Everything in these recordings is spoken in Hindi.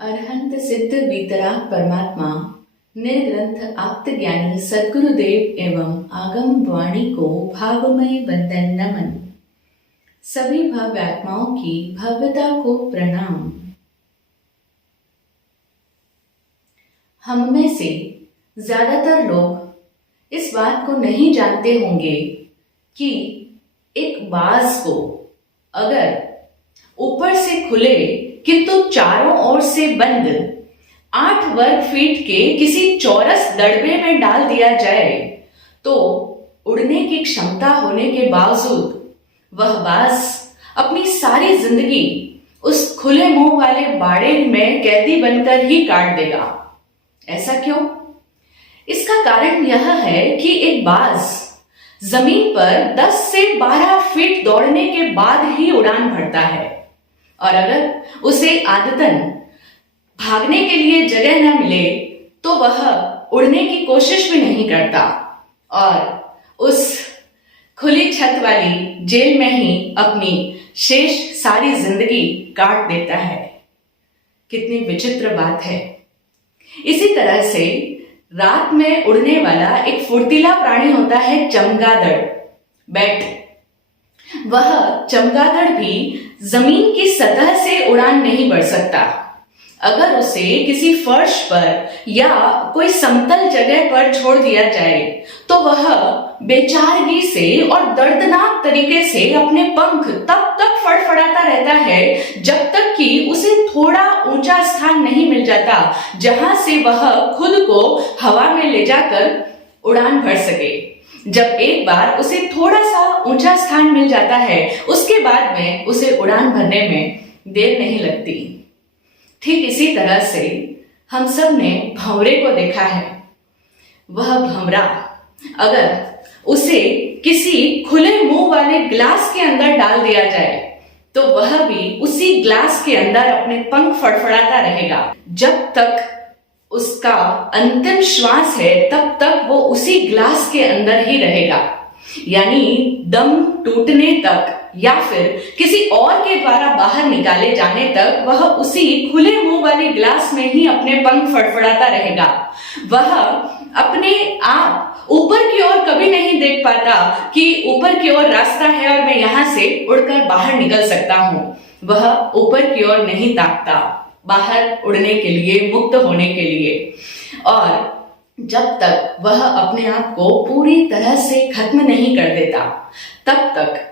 अरहंत सिद्ध वीतराग परमात्मा निर्ग्रंथ आप्त ज्ञानी सद्गुरुदेव एवं आगम वाणी को भावमय वंदन नमन। सभी भव्य आत्माओं की भव्यता को प्रणाम। हम में से ज्यादातर लोग इस बात को नहीं जानते होंगे कि एक बाज को अगर ऊपर से खुले किंतु चारों ओर से बंद 8 वर्ग फीट के किसी चौरस दड़बे में डाल दिया जाए तो उड़ने की क्षमता होने के बावजूद वह बाज अपनी सारी जिंदगी उस खुले मुंह वाले बाड़े में कैदी बनकर ही काट देगा। ऐसा क्यों? इसका कारण यह है कि एक बाज जमीन पर 10 से 12 फीट दौड़ने के बाद ही उड़ान भरता है और अगर उसे आदतन भागने के लिए जगह न मिले तो वह उड़ने की कोशिश भी नहीं करता और उस खुली छत वाली जेल में ही अपनी शेष सारी जिंदगी काट देता है। कितनी विचित्र बात है। इसी तरह से रात में उड़ने वाला एक फुर्तीला प्राणी होता है चमगादड़, बैट। वह चमगादड़ भी जमीन की सतह से उड़ान नहीं भर सकता। अगर उसे किसी फर्श पर या कोई समतल जगह पर छोड़ दिया जाए तो वह बेचारगी से और दर्दनाक तरीके से अपने पंख तब तक फड़फड़ाता रहता है जब तक कि उसे थोड़ा ऊंचा स्थान नहीं मिल जाता जहां से वह खुद को हवा में ले जाकर उड़ान भर सके। जब एक बार उसे थोड़ा सा ऊंचा स्थान मिल जाता है उसके बाद में उसे उड़ान भरने में देर नहीं लगती। ठीक इसी तरह से हम सब ने भंवरे को देखा है। वह भंवरा अगर उसे किसी खुले मुंह वाले ग्लास के अंदर डाल दिया जाए तो वह भी उसी ग्लास के अंदर अपने पंख फड़फड़ाता रहेगा। जब तक उसका अंतिम श्वास है तब तक वो उसी ग्लास के अंदर ही रहेगा, यानी दम टूटने तक या फिर किसी और के द्वारा बाहर निकाले जाने तक वह उसी खुले मुंह वाली ग्लास में ही अपने पंख फड़फड़ाता रहेगा। वह अपने आप ऊपर की ओर कभी नहीं देख पाता कि ऊपर की ओर रास्ता है और मैं यहां से उड़कर बाहर निकल सकता हूं। वह ऊपर की ओर नहीं ताकता बाहर उड़ने के लिए, मुक्त होने के लिए। और जब तक वह अपने आप को पूरी तरह से खत्म नहीं कर देता तब तक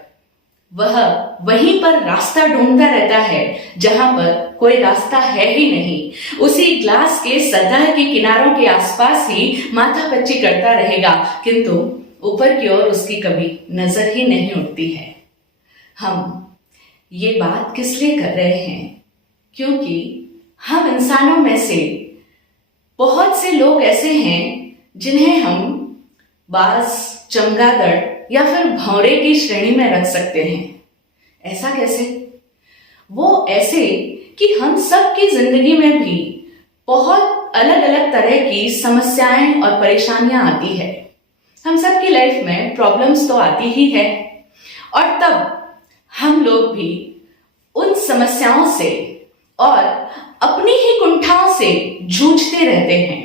वह वहीं पर रास्ता ढूंढता रहता है जहां पर कोई रास्ता है ही नहीं। उसी ग्लास के सतह के किनारों के आसपास ही माथापच्ची करता रहेगा, किंतु ऊपर की ओर उसकी कभी नजर ही नहीं उठती है। हम ये बात किस लिए कर रहे हैं? क्योंकि हम इंसानों में से बहुत से लोग ऐसे हैं जिन्हें हम बाज, चमगादड़ या फिर भंवरे की श्रेणी में रख सकते हैं। ऐसा कैसे? वो ऐसे कि हम सब की जिंदगी में भी बहुत अलग अलग तरह की समस्याएं और परेशानियां आती है। हम सब की लाइफ में प्रॉब्लम्स तो आती ही है और तब हम लोग भी उन समस्याओं से और अपनी ही कुंठाओं से जूझते रहते हैं।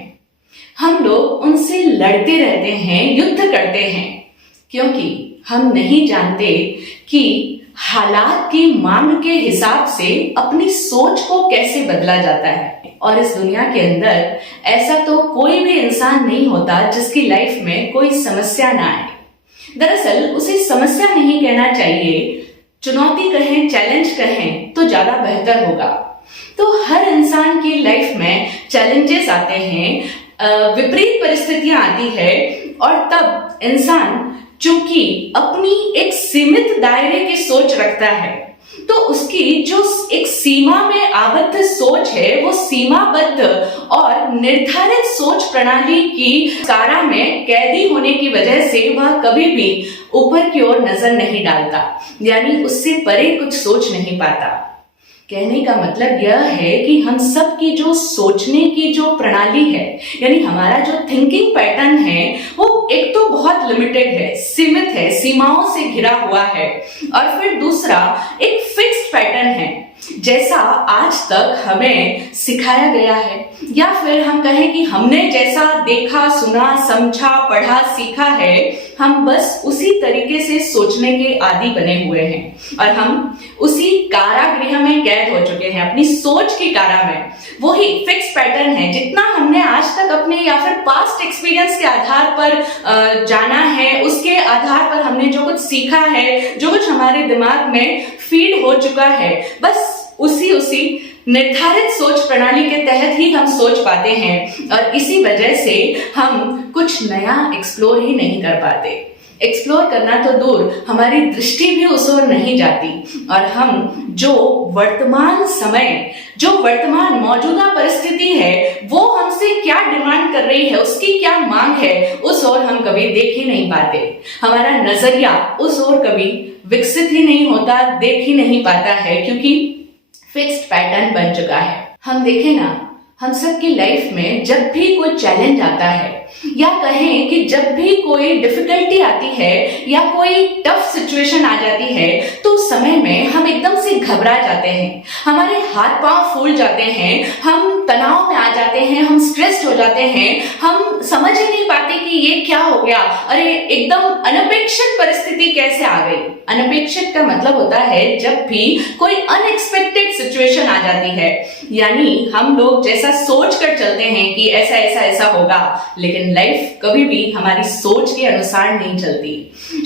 हम लोग उनसे लड़ते रहते हैं, युद्ध करते हैं, क्योंकि हम नहीं जानते कि हालात की मांग के हिसाब से अपनी सोच को कैसे बदला जाता है। और इस दुनिया के अंदर ऐसा तो कोई भी इंसान नहीं होता जिसकी लाइफ में कोई समस्या ना आए। दरअसल उसे समस्या नहीं कहना चाहिए, चुनौती कहें, चैलेंज कहें तो ज्यादा बेहतर होगा। तो हर इंसान की लाइफ में चैलेंजेस आते हैं, विपरीत परिस्थितियां आती है और तब इंसान चूंकि अपनी एक सीमित दायरे की सोच रखता है तो उसकी जो एक सीमा में आबद्ध सोच है वो सीमाबद्ध और निर्धारित सोच प्रणाली की कारा में कैदी होने की वजह से वह कभी भी ऊपर की ओर नजर नहीं डालता, यानी उससे परे कुछ सोच नहीं पाता। कहने का मतलब यह है कि हम सब की जो सोचने की जो प्रणाली है, यानी हमारा जो थिंकिंग पैटर्न है, वो एक तो बहुत लिमिटेड है, सीमित है, सीमाओं से घिरा हुआ है, और फिर दूसरा एक फिक्स्ड पैटर्न है। जैसा आज तक हमें सिखाया गया है, या फिर हम कहें कि हमने जैसा देखा, सुना, समझा, पढ़ा, सीखा है, हम बस उसी तरीके से सोचने के आदी बने हुए हैं और हम उसी कारागृह में कैद हो चुके हैं, अपनी सोच की कारा में। वही फिक्स पैटर्न है, जितना हमने आज तक अपने या फिर पास्ट एक्सपीरियंस के आधार पर जाना है, उसके आधार पर हमने जो कुछ सीखा है, जो कुछ हमारे दिमाग में फीड हो चुका है, बस उसी निर्धारित सोच प्रणाली के तहत ही हम सोच पाते हैं और इसी वजह से हम कुछ नया एक्सप्लोर ही नहीं कर पाते। एक्सप्लोर करना तो दूर, हमारी दृष्टि भी उस ओर नहीं जाती और हम जो वर्तमान समय, जो वर्तमान मौजूदा परिस्थिति है, वो हमसे क्या डिमांड कर रही है, उसकी क्या मांग है, उस ओर हम कभी देख ही नहीं पाते। हमारा नजरिया उस ओर कभी विकसित ही नहीं होता, देख ही नहीं पाता है, क्योंकि फिक्स्ड पैटर्न बन चुका है। हम देखें ना, हम सबकी लाइफ में जब भी कोई चैलेंज आता है, या कहें कि जब भी कोई डिफिकल्टी आती है या कोई टफ सिचुएशन आ जाती है, तो उस समय में हम एकदम से घबरा जाते हैं, हमारे हाथ पांव फूल जाते हैं, हम तनाव में आ जाते हैं, हम स्ट्रेस्ड हो जाते हैं, हम समझ ही नहीं पाते कि ये क्या हो गया, अरे एकदम अनपेक्षित परिस्थिति कैसे आ गई। अनपेक्षित का मतलब होता है जब भी कोई अनएक्सपेक्टेड सिचुएशन आ जाती है, यानी हम लोग जैसा सोच कर चलते हैं कि ऐसा ऐसा ऐसा होगा, लेकिन लाइफ कभी भी हमारी सोच के अनुसार नहीं चलती।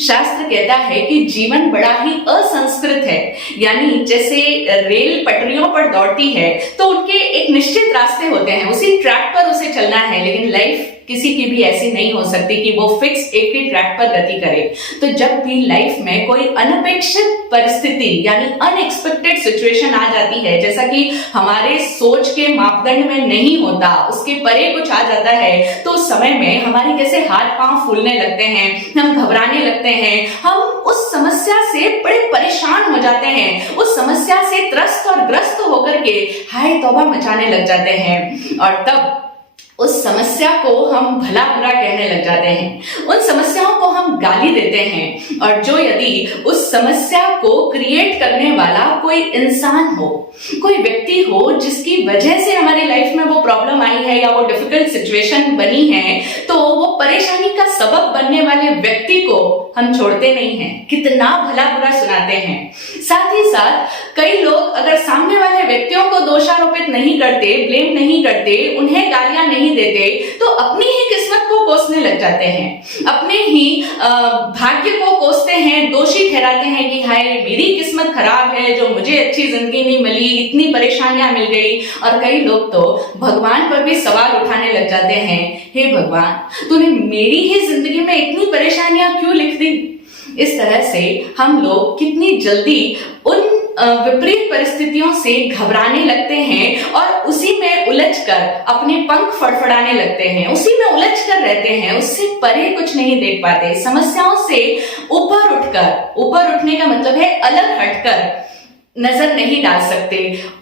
शास्त्र कहता है कि जीवन बड़ा ही असंस्कृत है, यानी जैसे रेल पटरियों पर दौड़ती है तो उनके एक निश्चित रास्ते होते हैं, उसी ट्रैक पर उसे चलना है, लेकिन लाइफ किसी की भी ऐसी नहीं हो सकती कि वो फिक्स एक ही ट्रैक पर गति करे। तो जब भी लाइफ में कोई अनपेक्षित परिस्थिति यानी अनएक्सपेक्टेड सिचुएशन आ जाती है, जैसा कि हमारे सोच के मापदंड में नहीं होता, उसके परे कुछ आ जाता है, तो उस समय में हमारे कैसे हाथ पांव फूलने लगते हैं, हम घबराने लगते हैं, हम उस समस्या से बड़े परेशान हो जाते हैं, उस समस्या से त्रस्त और ग्रस्त होकर के हाय तौबा मचाने लग जाते हैं और तब उस समस्या को हम भला बुरा कहने लग जाते हैं, उन समस्याओं को हम गाली देते हैं। और जो यदि उस समस्या को क्रिएट करने वाला कोई इंसान हो, कोई व्यक्ति हो, जिसकी वजह से हमारी लाइफ में वो प्रॉब्लम आई है या वो डिफिकल्ट सिचुएशन बनी है, तो वो परेशानी का सबब बनने वाले व्यक्ति को हम छोड़ते नहीं हैं, कितना भला बुरा सुनाते हैं। साथ ही साथ कई लोग अगर सामने वाले व्यक्तियों को दोषारोपित नहीं करते, ब्लेम नहीं करते, उन्हें गालियां नहीं देते, तो अपनी ही किस्मत को कोसने लग जाते हैं, अपने ही भाग्य को कोसते हैं, दोषी ठहराते हैं कि हाय मेरी किस्मत खराब है, जो मुझे अच्छी जिंदगी नहीं मिली, इतनी परेशानियां मिल गई। और कई लोग तो भगवान पर भी सवाल उठाने लग जाते हैं, हे भगवान तूने मेरी ही जिंदगी में इतनी परेशानियां क्यों लिख दी। इस तरह से हम लोग कितनी जल्दी उन विपरीत परिस्थितियों से घबराने लगते हैं और उसी में उलझकर अपने पंख फड़फड़ाने लगते हैं, उसी में उलझकर रहते हैं, उससे परे कुछ नहीं देख पाते। समस्याओं से ऊपर उठकर, ऊपर उठने का मतलब है अलग हटकर नजर नहीं डाल सकते।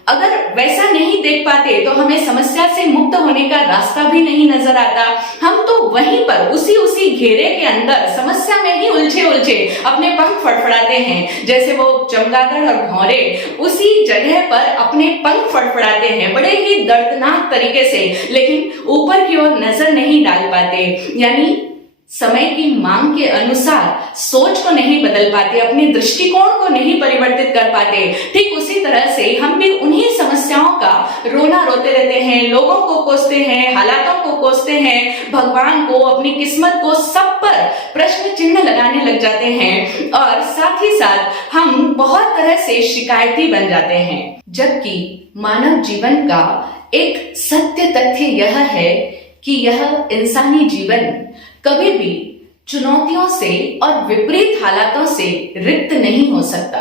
अगर वैसा नहीं देख पाते तो हमें समस्या से मुक्त होने का रास्ता भी नहीं नजर आता। हम तो वहीं पर उसी घेरे के अंदर समस्या में ही उलझे उलझे अपने पंख फड़फड़ाते हैं, जैसे वो चमगादड़ और भौरे उसी जगह पर अपने पंख फड़फड़ाते हैं बड़े ही दर्दनाक तरीके से, लेकिन ऊपर की ओर नजर नहीं डाल पाते, यानी समय की मांग के अनुसार सोच को नहीं बदल पाते, अपने दृष्टिकोण को नहीं परिवर्तित कर पाते। ठीक उसी तरह से हम भी उन्हीं समस्याओं का रोना रोते रहते हैं, लोगों को कोसते हैं, हालातों को कोसते हैं, भगवान को, अपनी किस्मत को, सब पर प्रश्न चिन्ह लगाने लग जाते हैं और साथ ही साथ हम बहुत तरह से शिकायती बन जाते हैं। जबकि मानव जीवन का एक सत्य तथ्य यह है कि यह इंसानी जीवन कभी भी चुनौतियों से और विपरीत हालातों से रिक्त नहीं हो सकता।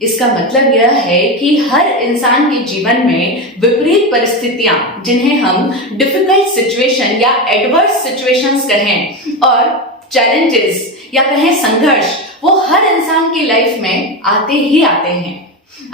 इसका मतलब यह है कि हर इंसान के जीवन में विपरीत परिस्थितियां, जिन्हें हम डिफिकल्ट सिचुएशन या एडवर्स सिचुएशंस कहें, और चैलेंजेस या कहें संघर्ष, वो हर इंसान की लाइफ में आते ही आते हैं।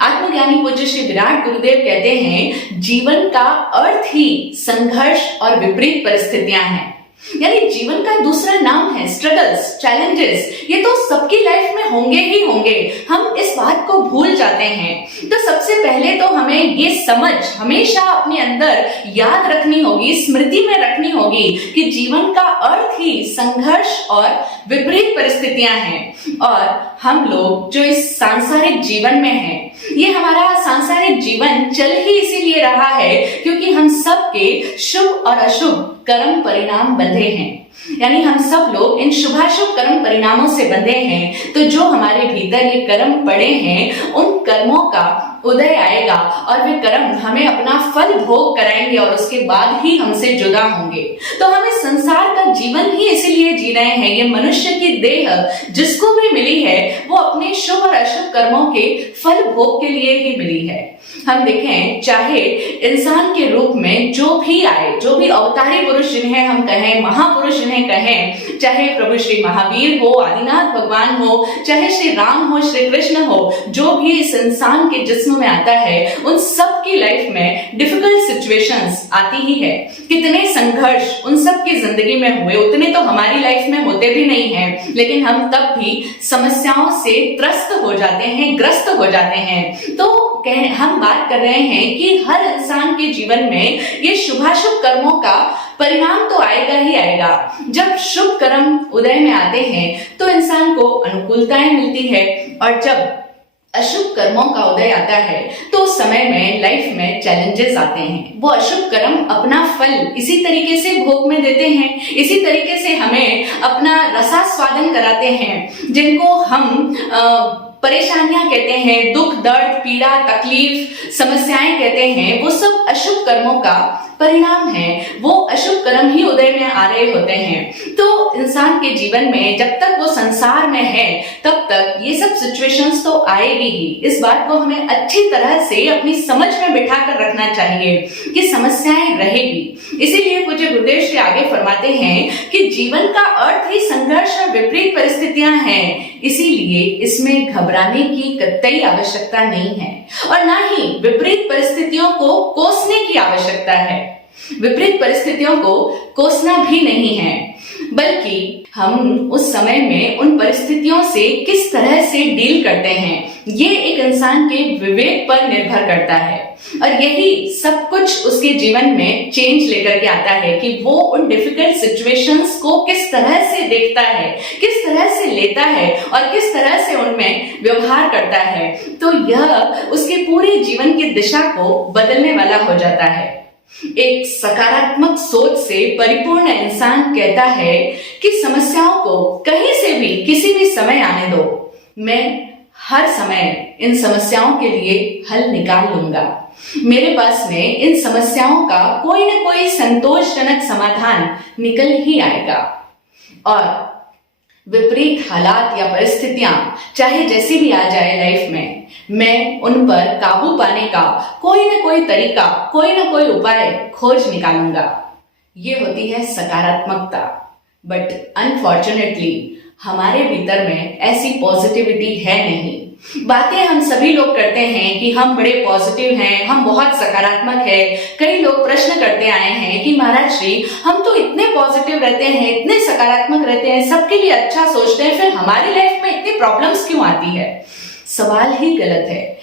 आत्मज्ञानी पूज्य श्री विराट गुरुदेव कहते हैं, जीवन का अर्थ ही संघर्ष और विपरीत परिस्थितियां हैं। यानी जीवन का दूसरा नाम है स्ट्रगल्स, चैलेंजेस। ये तो सबकी लाइफ में होंगे ही होंगे, हम इस बात को भूल जाते हैं। तो सबसे पहले तो हमें ये समझ हमेशा अपने अंदर याद रखनी होगी, स्मृति में रखनी होगी कि जीवन का अर्थ ही संघर्ष और विपरीत परिस्थितियां हैं। और हम लोग जो इस सांसारिक जीवन में हैं, ये हमारा सांसारिक जीवन चल ही इसीलिए रहा है क्योंकि हम सबके शुभ और अशुभ कर्म परिणाम बंधे हैं। यानी हम सब लोग इन शुभाशुभ कर्म परिणामों से बंधे हैं। तो जो हमारे भीतर ये कर्म पड़े हैं, उन कर्मों का उदय आएगा और वे कर्म हमें अपना फल भोग कराएंगे और उसके बाद ही हमसे जुदा होंगे। तो हम इस संसार का जीवन ही इसीलिए जी रहे हैं। ये मनुष्य की देह जिसको भी मिली है वो अपने शुभ और अशुभ कर्मों के फल भोग के लिए ही मिली है। हम देखें, चाहे इंसान के रूप में जो भी आए, जो भी अवतारी पुरुष जिन्हें हम कहें, महापुरुष जिन्हें कहें, चाहे प्रभु श्री महावीर हो, आदिनाथ भगवान हो, चाहे श्री राम हो, श्री कृष्ण हो, जो भी इस इंसान के जिस्म में आता है, उन सब की लाइफ में डिफिकल्ट सिचुएशंस आती ही है। कितने संघर्ष उन सब की जिंदगी में हुए, उतने तो हमारी लाइफ में होते भी नहीं है, लेकिन हम तब भी समस्याओं से त्रस्त हो जाते हैं, ग्रस्त हो जाते हैं। तो हम बात कर रहे हैं कि हर इंसान के जीवन में ये शुभाशुभ कर्मों का परिणाम तो आएगा ही आएगा। जब शुभ कर्म उदय में आते हैं तो इंसान को अनुकूलताएं मिलती है, और जब अशुभ कर्मों का उदय आता है तो उस समय में लाइफ में चैलेंजेस आते हैं। वो अशुभ कर्म अपना फल इसी तरीके से भोग में देते हैं, इसी तरीके से हमें अपना रसास्वादन कराते हैं, जिनको हम परेशानियां कहते हैं, दुख, दर्द, पीड़ा, तकलीफ, समस्याएं कहते हैं। वो सब अशुभ कर्मों का परिणाम है। वो अशुभ कर्म ही उदय में आ रहे होते हैं। तो इंसान के जीवन में जब तक वो संसार में है तब तक ये सब सिचुएशंस तो आएगी ही। इस बात को हमें अच्छी तरह से अपनी समझ में बिठा कर रखना चाहिए कि समस्याएं रहेगी। इसीलिए पूज्य गुरुदेव श्री आगे फरमाते हैं कि जीवन का अर्थ ही संघर्ष और विपरीत परिस्थितियां हैं, इसीलिए इसमें घबराने की कतई आवश्यकता नहीं है और ना ही विपरीत परिस्थितियों को कोसने की आवश्यकता है। विपरीत परिस्थितियों को कोसना भी नहीं है, बल्कि हम उस समय में उन परिस्थितियों से किस तरह से डील करते हैं, ये एक इंसान के विवेक पर निर्भर करता है। और यही सब कुछ उसके जीवन में चेंज लेकर के आता है कि वो उन डिफिकल्ट सिचुएशंस को किस तरह से देखता है, किस तरह से लेता है और किस तरह से उनमें व्यवहार करता है। तो यह उसके पूरे जीवन की दिशा को बदलने वाला हो जाता है। एक सकारात्मक सोच से परिपूर्ण इंसान कहता है कि समस्याओं को कहीं से भी किसी भी समय आने दो, मैं हर समय इन समस्याओं के लिए हल निकाल लूंगा। मेरे पास में इन समस्याओं का कोई न कोई संतोषजनक समाधान निकल ही आएगा। और विपरीत हालात या परिस्थितियां चाहे जैसी भी आ जाए लाइफ में, मैं उन पर काबू पाने का कोई न कोई तरीका, कोई न कोई उपाय खोज निकालूंगा। ये होती है सकारात्मकता। बट अनफॉर्चुनेटली हमारे भीतर में ऐसी पॉजिटिविटी है नहीं। बातें हम सभी लोग करते हैं कि हम बड़े पॉजिटिव हैं, हम बहुत सकारात्मक है। कई लोग प्रश्न करते आए हैं कि महाराज श्री, हम तो इतने पॉजिटिव रहते हैं, इतने सकारात्मक रहते हैं, सबके लिए अच्छा सोचते हैं, फिर हमारी लाइफ में इतनी प्रॉब्लम्स क्यों आती है? सवाल ही गलत है।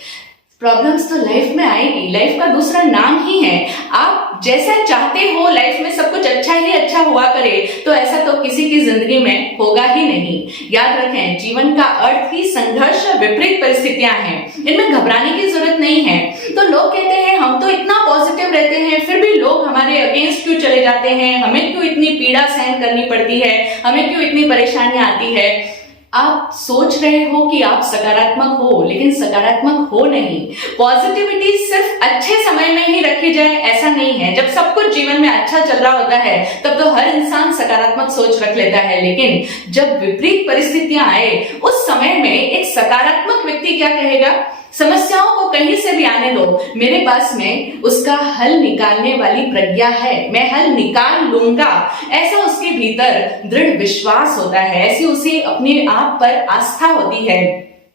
प्रॉब्लम्स तो लाइफ में आएगी, लाइफ का दूसरा नाम ही है। आप जैसा चाहते हो लाइफ में सब कुछ अच्छा ही अच्छा हुआ करे, तो ऐसा तो किसी की जिंदगी में होगा ही नहीं। याद रखें, जीवन का अर्थ ही संघर्ष और विपरीत परिस्थितियां हैं, इनमें घबराने की जरूरत नहीं है। तो लोग कहते हैं हम तो इतना पॉजिटिव रहते हैं, फिर भी लोग हमारे अगेंस्ट क्यों चले जाते हैं, हमें क्यों इतनी पीड़ा सहन करनी पड़ती है, हमें क्यों इतनी परेशानियां आती है। आप सोच रहे हो कि आप सकारात्मक हो, लेकिन सकारात्मक हो नहीं। पॉजिटिविटी सिर्फ अच्छे समय में ही रखी जाए ऐसा नहीं है। जब सब कुछ जीवन में अच्छा चल रहा होता है तब तो हर इंसान सकारात्मक सोच रख लेता है, लेकिन जब विपरीत परिस्थितियां आए उस समय में एक सकारात्मक व्यक्ति क्या कहेगा? समस्याओं को कहीं से भी आने दो, मेरे पास में उसका हल निकालने वाली प्रज्ञा है, मैं हल निकाल लूंगा। ऐसा उसके भीतर दृढ़ विश्वास होता है, ऐसी उसे अपने आप पर आस्था होती है।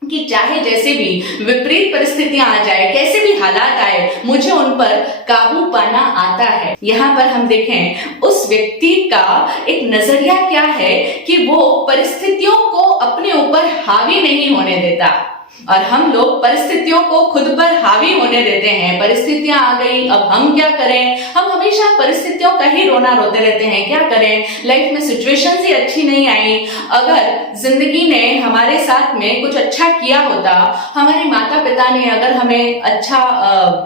कि चाहे जैसे भी विपरीत परिस्थितियां आ जाए, कैसे भी हालात आए, मुझे उन पर काबू पाना आता है। यहाँ पर हम देखें उस व्यक्ति का एक नजरिया क्या है कि वो परिस्थितियों को अपने ऊपर हावी नहीं होने देता, और हम लोग परिस्थितियों को खुद पर हावी होने देते हैं। परिस्थितियां आ गई, अब हम क्या करें, हम हमेशा परिस्थितियों का ही रोना रोते रहते हैं। क्या करें, लाइफ में सिचुएशंस ही अच्छी नहीं आई। अगर जिंदगी ने हमारे साथ में कुछ अच्छा किया होता, हमारे माता पिता ने अगर हमें अच्छा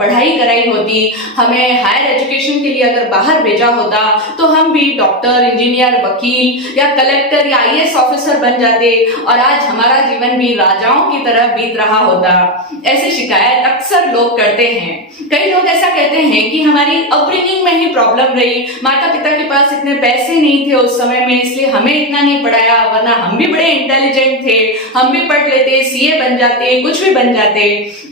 पढ़ाई कराई होती, हमें हायर एजुकेशन के लिए अगर बाहर भेजा होता, तो हम भी डॉक्टर, इंजीनियर, वकील या कलेक्टर या आईएएस ऑफिसर बन जाते, और आज हमारा जीवन भी राजाओं की तरह बीत रहा होता। ऐसी शिकायत अक्सर लोग करते हैं। कई लोग ऐसा कहते हैं कि हमारी अपब्रिंगिंग में ही प्रॉब्लम रही, माता पिता के पास इतने पैसे नहीं थे उस समय में, इसलिए हमें इतना नहीं पढ़ाया, वरना हम भी बड़े इंटेलिजेंट थे, हम भी पढ़ लेते, सीए बन जाते, कुछ भी बन जाते।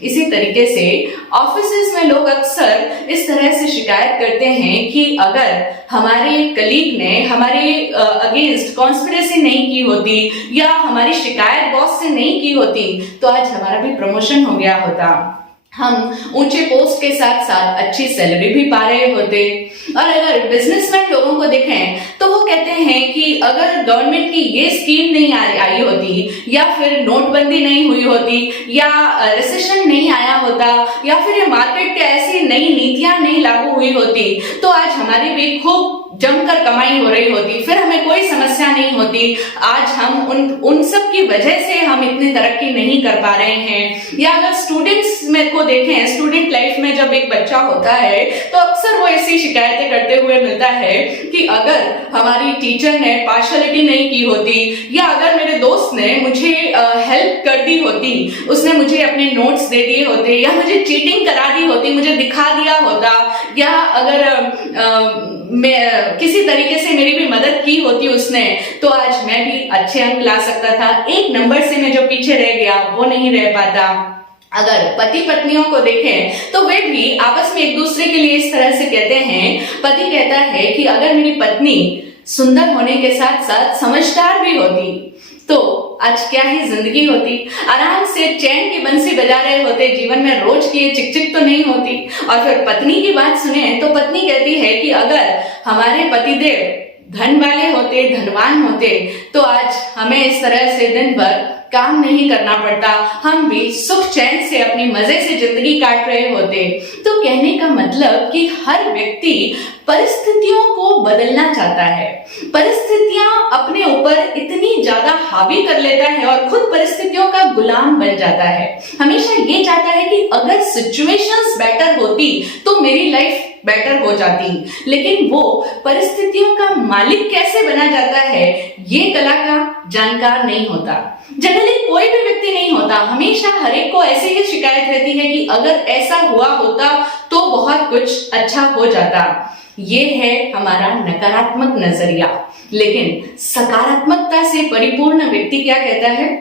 इसी तरीके से ऑफिसेज में लोग अक्सर इस तरह से शिकायत करते हैं कि अगर हमारे कलीग ने हमारे अगेंस्ट कॉन्स्पिरेसी नहीं की होती या हमारी शिकायत बॉस से नहीं की होती, तो आज हमारा भी प्रमोशन हो गया होता, हम ऊंचे पोस्ट के साथ साथ अच्छी सैलरी भी पा रहे होते। और अगर बिजनेसमैन लोगों को देखें तो वो कहते हैं कि अगर गवर्नमेंट की ये स्कीम नहीं आई होती, या फिर नोटबंदी नहीं हुई होती, या रिसेशन नहीं आया होता, या फिर ये मार्केट के ऐसी नई नीतियां नहीं लागू हुई होती, तो आज हमारी भी खूब जमकर कमाई हो रही होती, फिर हमें कोई समस्या नहीं होती। आज हम उन सब की वजह से हम इतनी तरक्की नहीं कर पा रहे हैं। या अगर स्टूडेंट्स में को देखें, स्टूडेंट लाइफ में जब एक बच्चा होता है तो अक्सर वो ऐसी शिकायतें करते हुए मिलता है कि अगर हमारी टीचर ने पार्शलिटी नहीं की होती, या अगर मेरे दोस्त ने मुझे हेल्प कर दी होती, उसने मुझे अपने नोट्स दे दिए होते, या मुझे चीटिंग करा दी होती, मुझे दिखा दिया होता, या अगर मैं किसी तरीके से मेरी भी मदद की होती उसने, तो आज मैं भी अच्छे अंक ला सकता था। एक नंबर से मैं जो पीछे रह गया वो नहीं रह पाता। अगर पति पत्नियों को देखें तो वे भी आपस में एक दूसरे के लिए इस तरह से कहते हैं, पति कहता है कि अगर मेरी पत्नी सुंदर होने के साथ साथ समझदार भी होती तो आज क्या ही जिंदगी होती, आराम से चैन की बंसी बजा रहे होते, जीवन में रोज की ये चिकचिक तो नहीं होती। और फिर पत्नी की बात सुने तो पत्नी कहती है कि अगर हमारे पतिदेव धन वाले होते, धनवान होते, तो आज हमें इस तरह से दिन भर काम नहीं करना पड़ता, हम भी सुख चैन से अपनी मजे से जिंदगी काट रहे होते। तो कहने का मतलब कि हर व्यक्ति परिस्थितियों को बदलना चाहता है, परिस्थितियां अपने ऊपर इतनी ज्यादा हावी कर लेता है और खुद परिस्थितियों का गुलाम बन जाता है। हमेशा ये चाहता है कि अगर सिचुएशंस बेटर होती तो मेरी लाइफ बेटर हो जाती, लेकिन वो परिस्थितियों का मालिक कैसे बना जाता है ये कला का जानकार नहीं होता। जनरली कोई भी व्यक्ति नहीं होता, हमेशा हर एक को ऐसे ही शिकायत रहती है कि अगर ऐसा हुआ होता तो बहुत कुछ अच्छा हो जाता। ये है हमारा नकारात्मक नजरिया। लेकिन सकारात्मकता से परिपूर्ण व्यक्ति क्या कहता है,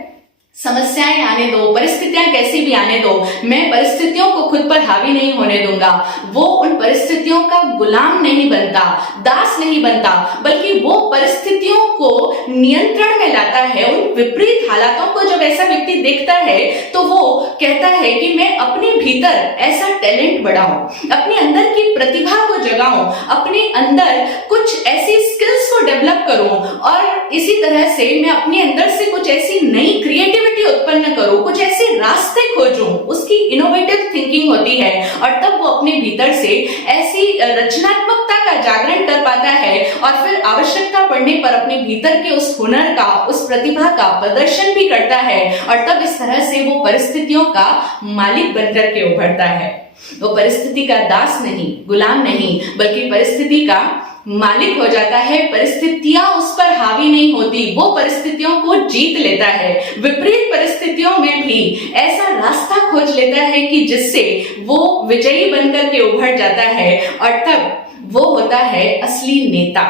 समस्याएं आने दो, परिस्थितियां कैसी भी आने दो, मैं परिस्थितियों को खुद पर हावी नहीं होने दूंगा। वो उन परिस्थितियों का गुलाम नहीं बनता, दास नहीं बनता, बल्कि वो परिस्थितियों को नियंत्रण में लाता है। उन विपरीत हालातों को जब ऐसा व्यक्ति देखता है तो वो कहता है कि मैं अपने भीतर ऐसा टैलेंट बढ़ाऊं, अपने अंदर की प्रतिभा को जगाऊं, अपने अंदर कुछ ऐसी स्किल्स को डेवलप करूं, और इसी तरह से मैं अपने अंदर से कुछ ऐसी नई क्रिएटिविटी उत्पन्न करूं, कुछ ऐसे रास्ते खोजूं। उसकी इनोवेटिव थिंकिंग होती है, और तब वो अपने भीतर से ऐसी रचनात्मकता का जागरण कर पाता है, और फिर आवश्यकता पड़ने पर अपने भीतर के उस हुनर का, उस प्रतिभा का प्रदर्शन भी करता है, और तब इस तरह से वो परिस्थितियों का मालिक बनकर के उभरता है। वो परिस्थिति का दास नहीं, गुलाम नहीं, बल्कि परिस्थिति का मालिक हो जाता है। परिस्थितियां उस पर हावी नहीं होती, वो परिस्थितियों को जीत लेता है। विपरीत परिस्थितियों में भी ऐसा रास्ता खोज लेता है कि जिससे वो विजयी बनकर के उभर जाता है, और तब वो होता है असली नेता।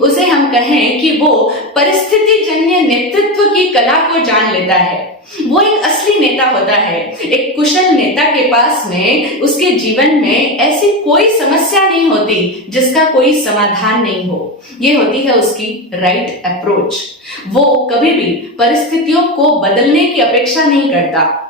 उसे हम कहें कि वो परिस्थिति जन्य नेतृत्व की कला को जान लेता है। वो एक असली नेता होता है। एक कुशल नेता के पास में उसके जीवन में ऐसी कोई समस्या नहीं होती होती जिसका कोई समाधान नहीं हो, ये होती है उसकी राइट अप्रोच। वो कभी भी परिस्थितियों को बदलने की अपेक्षा नहीं करता।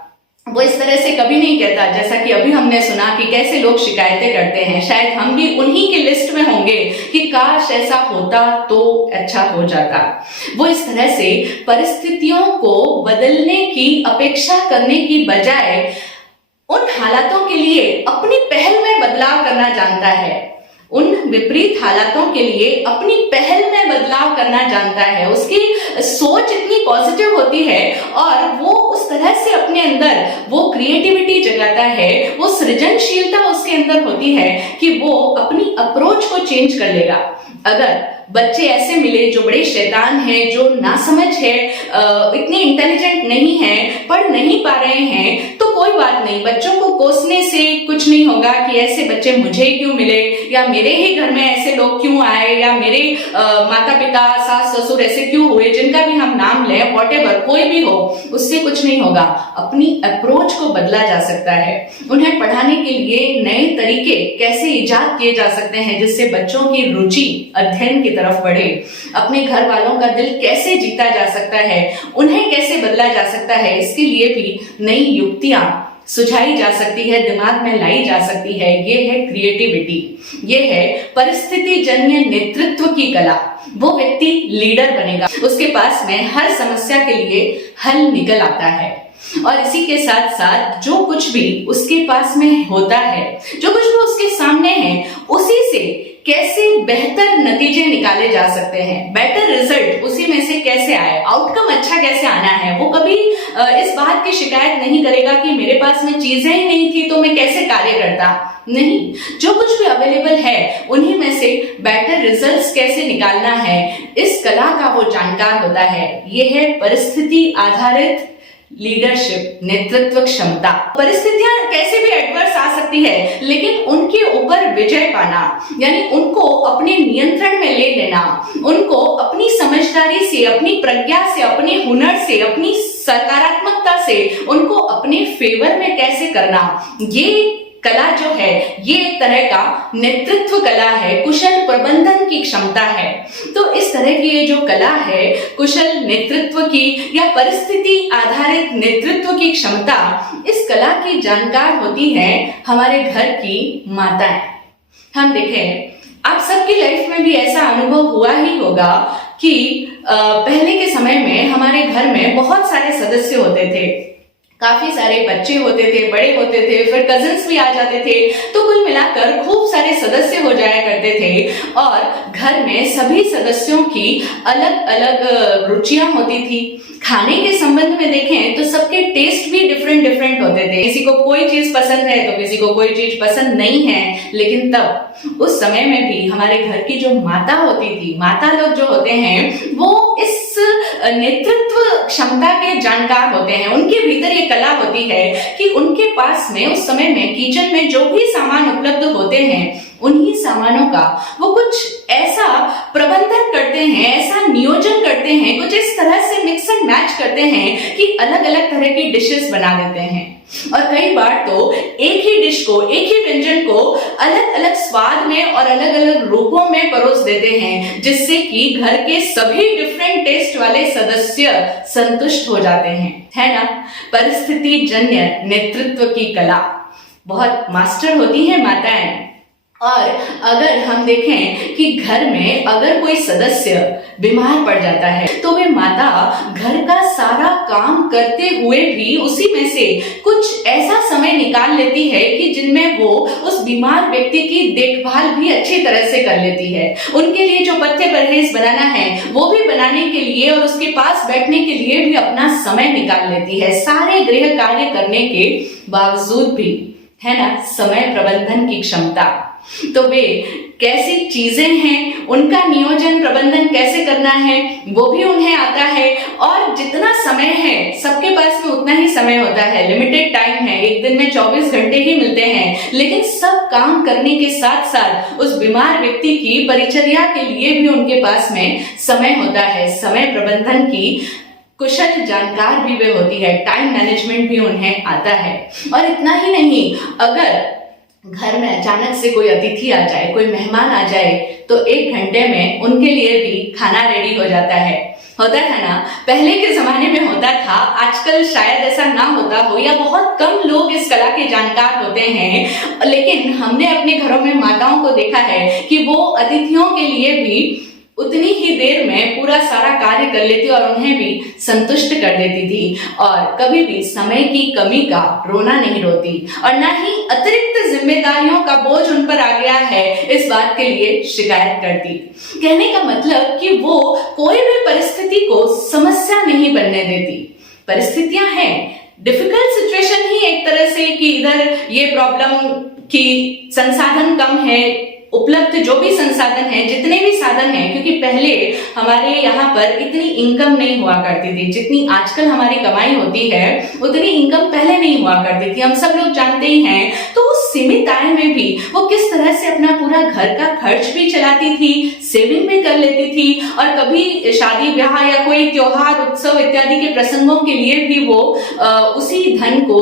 वो इस तरह से कभी नहीं कहता, जैसा कि अभी हमने सुना कि कैसे लोग शिकायतें करते हैं, शायद हम भी उन्हीं की लिस्ट में होंगे कि काश ऐसा होता तो अच्छा हो जाता। वो इस तरह से परिस्थितियों को बदलने की अपेक्षा करने की बजाय उन हालातों के लिए अपनी पहल में बदलाव करना जानता है। उन विपरीत हालातों के लिए अपनी पहल में बदलाव करना जानता है। उसकी सोच इतनी पॉजिटिव होती है और वो उस तरह से अपने अंदर वो क्रिएटिविटी जगाता है, वो सृजनशीलता उसके अंदर होती है कि वो अपनी अप्रोच को चेंज कर लेगा। अगर बच्चे ऐसे मिले जो बड़े शैतान हैं, जो नासमझ है, इतने इंटेलिजेंट नहीं है, पढ़ नहीं पा रहे हैं, तो कोई बात नहीं, बच्चों को कोसने से कुछ नहीं होगा कि ऐसे बच्चे मुझे क्यों मिले, या मेरे ही घर में ऐसे लोग क्यों आए, या मेरे माता पिता सास ससुर ऐसे क्यों हुए, जिनका भी हम नाम लें, व्हाटएवर कोई भी हो, उससे कुछ नहीं होगा। अपनी अप्रोच को बदला जा सकता है। उन्हें पढ़ाने के लिए नए तरीके कैसे इजाद किए जा सकते हैं जिससे बच्चों की रुचि अध्ययन की तरफ बढ़े। अपने घर वालों का दिल कैसे जीता जा सकता है, उन्हें कैसे बदला जा सकता है, इसके लिए भी नई युक्तियां सुझाई जा सकती है, दिमाग में लाई जा सकती है। ये है क्रिएटिविटी, ये है परिस्थिति जन्य नेतृत्व की कला। वो व्यक्ति लीडर बनेगा, उसके पास में हर समस्या के लिए हल निकल आता है। और इसी के साथ साथ जो कुछ भी उसके पास में होता है, जो कुछ भी उसके सामने है, उसी से कैसे बेहतर नतीजे निकाले जा सकते हैं, बेटर रिजल्ट उसी में से कैसे आए, आउटकम अच्छा कैसे आना है। वो कभी इस बात की शिकायत नहीं करेगा कि मेरे पास में चीजें ही नहीं थी तो मैं कैसे कार्य करता। नहीं, जो कुछ भी अवेलेबल है उन्हीं में से बेटर रिजल्ट्स कैसे निकालना है, इस कला का वो जानकार होता है। ये है परिस्थिति आधारित लीडरशिप, नेतृत्व क्षमता। परिस्थितियां कैसे भी एडवर्स आ सकती है, लेकिन उनके ऊपर विजय पाना, यानी उनको अपने नियंत्रण में ले लेना, उनको अपनी समझदारी से, अपनी प्रज्ञा से, अपने हुनर से, अपनी सकारात्मकता से उनको अपने फेवर में कैसे करना, ये कला जो है ये एक तरह का नेतृत्व कला है, कुशल प्रबंधन की क्षमता है। तो इस तरह की ये जो कला है कुशल नेतृत्व की या परिस्थिति आधारित नेतृत्व की क्षमता, इस कला की जानकार होती है हमारे घर की माताएं। हम देखें, आप सबकी लाइफ में भी ऐसा अनुभव हुआ ही होगा कि पहले के समय में हमारे घर में बहुत सारे सदस्य होते थे, काफी सारे बच्चे होते थे, बड़े होते थे, फिर कजिन्स भी आ जाते थे, तो कुल मिलाकर खूब सारे सदस्य हो जाया करते थे। और घर में सभी सदस्यों की अलग अलग रुचियां होती थी। खाने के संबंध में देखें तो सबके टेस्ट भी डिफरेंट होते थे। किसी को कोई चीज पसंद है तो किसी को कोई चीज पसंद नहीं है। लेकिन तब उस समय में भी हमारे घर की जो माता होती थी, माता लोग जो होते हैं, वो इस नेतृत्व क्षमता के जानकार होते हैं। उनके भीतर ये कला होती है कि उनके पास में उस समय में किचन में जो भी सामान उपलब्ध होते हैं, उन्हीं सामानों का वो कुछ ऐसा प्रबंधन करते हैं, ऐसा नियोजन करते हैं, कुछ इस तरह से मिक्स एंड मैच करते हैं कि अलग अलग तरह की डिशेस बना देते हैं। और कई बार तो एक ही डिश को, एक ही व्यंजन को अलग अलग स्वाद में और अलग अलग रूपों में परोस देते हैं, जिससे कि घर के सभी डिफरेंट टेस्ट वाले सदस्य संतुष्ट हो जाते हैं। है ना, परिस्थिति जन्य नेतृत्व की कला बहुत मास्टर होती है माताएं। और अगर हम देखें कि घर में अगर कोई सदस्य बीमार पड़ जाता है तो वे माता घर का सारा काम करते हुए भी उसी में से कुछ ऐसा समय निकाल लेती है कि जिनमें वो उस बीमार व्यक्ति की देखभाल भी अच्छी तरह से कर लेती है। उनके लिए जो पथ्य परहेज बनाना है वो भी बनाने के लिए और उसके पास बैठने के लिए भी अपना समय निकाल लेती है, सारे गृह कार्य करने के बावजूद भी। है ना, समय प्रबंधन की क्षमता। तो वे कैसी चीजें हैं, उनका नियोजन प्रबंधन कैसे करना है वो भी उन्हें आता है। और जितना समय है सबके पास में उतना ही समय होता है, लिमिटेड टाइम है, एक दिन में 24 घंटे ही मिलते हैं। लेकिन सब काम करने के साथ साथ उस बीमार व्यक्ति की परिचर्या के लिए भी उनके पास में समय होता है। समय प्रबंधन की कुशल जानकार भी वे होती है, टाइम मैनेजमेंट भी उन्हें आता है। और इतना ही नहीं, अगर घर में अचानक से कोई अतिथि आ जाए, कोई मेहमान आ जाए, तो 1 घंटे में उनके लिए भी खाना रेडी हो जाता है। होता था ना, पहले के जमाने में होता था, आजकल शायद ऐसा ना होता हो या बहुत कम लोग इस कला के जानकार होते हैं, लेकिन हमने अपने घरों में माताओं को देखा है कि वो अतिथियों के लिए भी उतनी ही देर में पूरा सारा कार्य कर लेती और उन्हें भी संतुष्ट कर देती थी, और कभी भी समय की कमी का रोना नहीं रोती, और ना ही अतिरिक्त जिम्मेदारियों का बोझ उन पर आ गया है इस बात के लिए शिकायत करती। कहने का मतलब कि वो कोई भी परिस्थिति को समस्या नहीं बनने देती। परिस्थितियां हैं, डिफिकल्ट सिचुएशन ही एक तरह से कि इधर ये प्रॉब्लम कि संसाधन कम है, उपलब्ध जो भी संसाधन है, जितने भी साधन हैं, क्योंकि पहले हमारे यहाँ पर इतनी इनकम नहीं हुआ करती थी, जितनी आजकल हमारी कमाई होती है उतनी इनकम पहले नहीं हुआ करती थी, हम सब लोग जानते ही हैं। तो उस सीमित आय में भी वो किस तरह से अपना पूरा घर का खर्च भी चलाती थी, सेविंग भी कर लेती थी, और कभी शादी ब्याह या कोई त्योहार उत्सव इत्यादि के प्रसंगों के लिए भी वो उसी धन को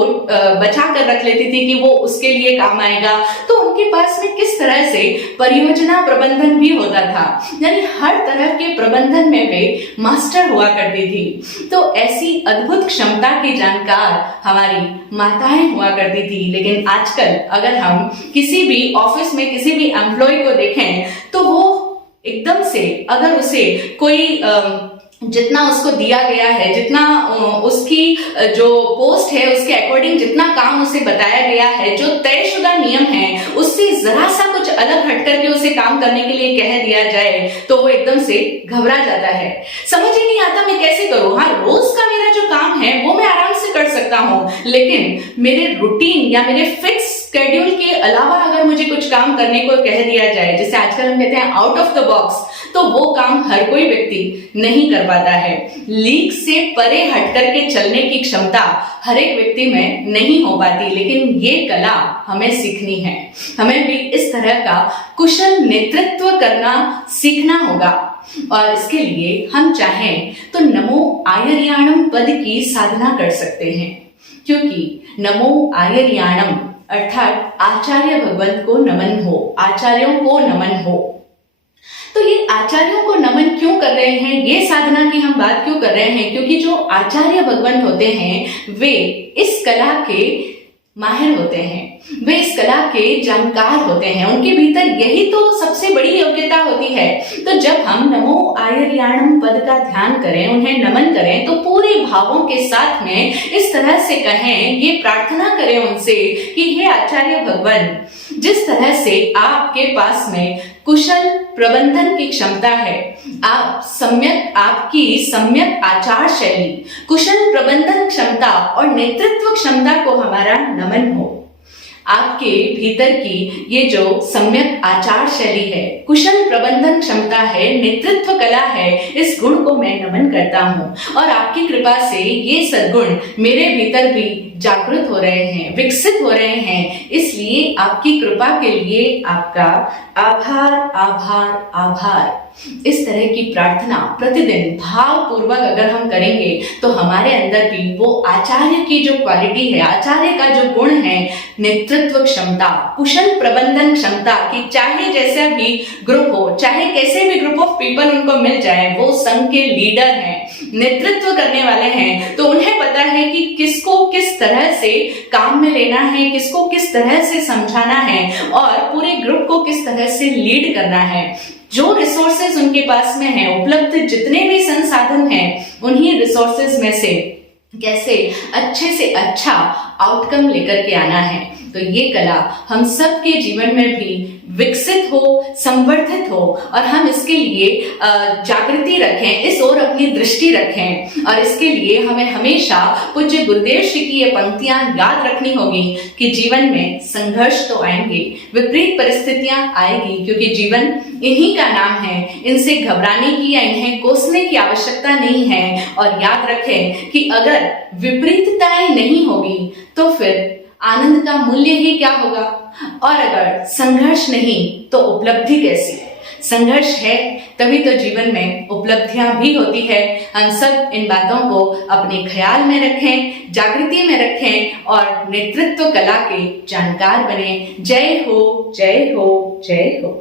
बचा कर रख लेती थी कि वो उसके लिए काम आएगा। तो उनके पास में किस तरह से परियोजना प्रबंधन भी होता था, यानी हर तरह के प्रबंधन में वे मास्टर हुआ करती थी। तो ऐसी अद्भुत क्षमता की जानकार हमारी माताएं हुआ करती थी। लेकिन आजकल अगर हम किसी भी ऑफिस में किसी भी एम्प्लॉय को देखें तो वो एकदम से, अगर उसे कोई जितना उसको दिया गया है, जितना उसकी जो पोस्ट है उसके अकॉर्डिंग जितना काम उसे बताया गया है, जो तयशुदा नियम है, उससे जरा सा कुछ अलग हट करके उसे काम करने के लिए कह दिया जाए तो वो एकदम से घबरा जाता है। समझ ही नहीं आता मैं कैसे करूं। हाँ, रोज का मेरा जो काम है वो मैं आराम से कर सकता हूँ, लेकिन मेरे रूटीन या मेरे फिक्स शेड्यूल के अलावा अगर मुझे कुछ काम करने को कह दिया जाए, जैसे आजकल हम कहते हैं आउट ऑफ द बॉक्स, तो वो काम हर कोई व्यक्ति नहीं कर पाता है। लीक से परे हटकर के चलने की क्षमता हर एक व्यक्ति में नहीं हो पाती, लेकिन ये कला हमें सीखनी है। हमें भी इस तरह का कुशल नेतृत्व करना सीखना होगा, और इसके लिए हम चाहें तो नमो आयर्याणम पद की साधना कर सकते हैं, क्योंकि नमो आयर्याणम अर्थात आचार्य भगवंत को नमन हो, आचार्यों को नमन हो। तो ये आचार्यों को नमन क्यों कर रहे हैं, ये साधना की हम बात क्यों कर रहे हैं, क्योंकि जो आचार्य भगवंत होते हैं वे इस कला के माहिर होते हैं, वे इस कला के जानकार होते हैं, उनके भीतर यही तो सबसे बड़ी योग्यता होती है। तो जब हम नमो आयर्याणम पद का ध्यान करें, उन्हें नमन करें, तो पूरे भावों के साथ में इस तरह से कहें, ये प्रार्थना करें उनसे कि हे आचार्य भगवान, जिस तरह से आपके पास में कुशल प्रबंधन की क्षमता है, आपकी सम्यक आचार शैली, कुशल प्रबंधन क्षमता और नेतृत्व क्षमता को हमारा नमन हो। आपके भीतर की ये जो सम्यक आचार शैली है, कुशल प्रबंधन क्षमता है, नेतृत्व कला है, इस गुण को मैं नमन करता हूँ, और आपकी कृपा से ये सद्गुण मेरे भीतर भी जागृत हो रहे हैं, विकसित हो रहे हैं। इसलिए आपकी कृपा के लिए आपका आभार आभार आभार। इस तरह की प्रार्थना प्रतिदिन भावपूर्वक अगर हम करेंगे तो हमारे अंदर भी वो आचार्य की जो क्वालिटी है, आचार्य का जो गुण है, नेतृत्व क्षमता, कुशल प्रबंधन क्षमता, कि चाहे जैसा भी ग्रुप हो, चाहे कैसे भी ग्रुप ऑफ पीपल उनको मिल जाए, वो संघ के लीडर हैं, नेतृत्व करने वाले हैं, तो उन्हें पता है कि किसको किस तरह से काम में लेना है, किसको किस तरह से समझाना है, और पूरे ग्रुप को किस तरह से लीड करना है। जो रिसोर्सेज उनके पास में है, उपलब्ध जितने भी संसाधन हैं, उन्हीं रिसोर्सेज में से कैसे अच्छे से अच्छा आउटकम लेकर के आना है। तो ये कला हम सबके जीवन में भी विकसित हो, संवर्धित हो, और हम इसके लिए जागृति रखें, इस ओर अपनी दृष्टि रखें। और इसके लिए हमें हमेशा पूज्य गुरुदेव श्री की ये पंक्तियां याद रखनी होगी कि जीवन में संघर्ष तो आएंगे, विपरीत परिस्थितियां आएगी, क्योंकि जीवन इन्हीं का नाम है। इनसे घबराने की या इन्हें कोसने की आवश्यकता नहीं है। और याद रखें कि अगर विपरीतताएं नहीं होगी तो फिर आनंद का मूल्य ही क्या होगा, और अगर संघर्ष नहीं तो उपलब्धि कैसी। संघर्ष है तभी तो जीवन में उपलब्धियां भी होती है। हम सब इन बातों को अपने ख्याल में रखें, जागृति में रखें और नेतृत्व कला के जानकार बने। जय हो, जय हो, जय हो।